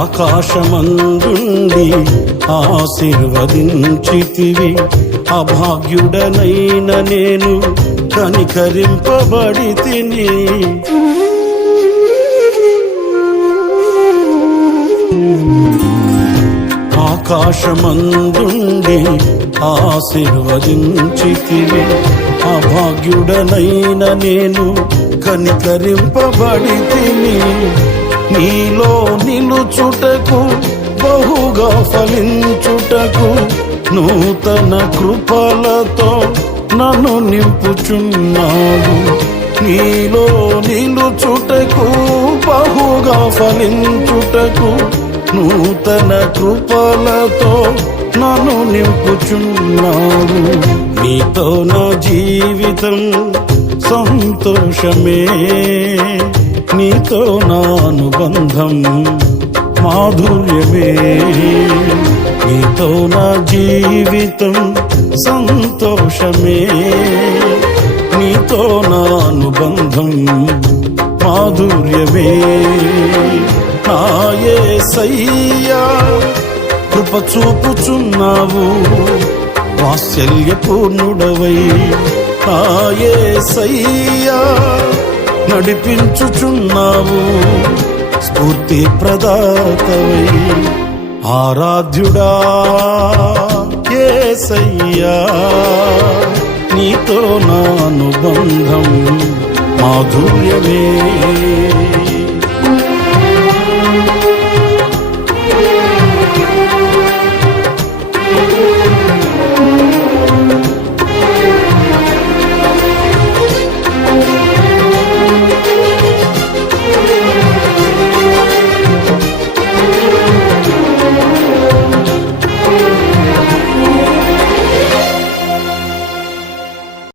ఆకాశమందుండి ఆశీర్వదించితివి, అభాగ్యుడనైన నేను కనికరింపబడి తిని. ఆకాశమందుండి ఆశీర్వదించితివి, అభాగ్యుడనైన నేను కనికరింపబడి తిని. నీలో నిలుచుటకు బహుగా ఫలించుటకు నూతన కృపలతో నన్ను నింపుచున్నావు. నీలో నిలుచుటకు బహుగా ఫలించుటకు నూతన కృపలతో నన్ను నింపుచున్నావు. నీతో నా జీవితం సంతోషమే, నీతో నా అనుబంధం మాధుర్యమే. నీతో నా జీవితం సంతోషమే, నీతో నా అనుబంధం మాధుర్యమే. నా యేసయ్యా కృప చూపుచున్నావు, వాత్సల్యపూర్ణుడవై. నా యేసయ్యా నడిపించుచున్నావు, స్ఫూర్తి ప్రదాతవై. ఆరాధ్యుడా యేసయ్యా, నీతో నా అనుబంధం మాధుర్యమే.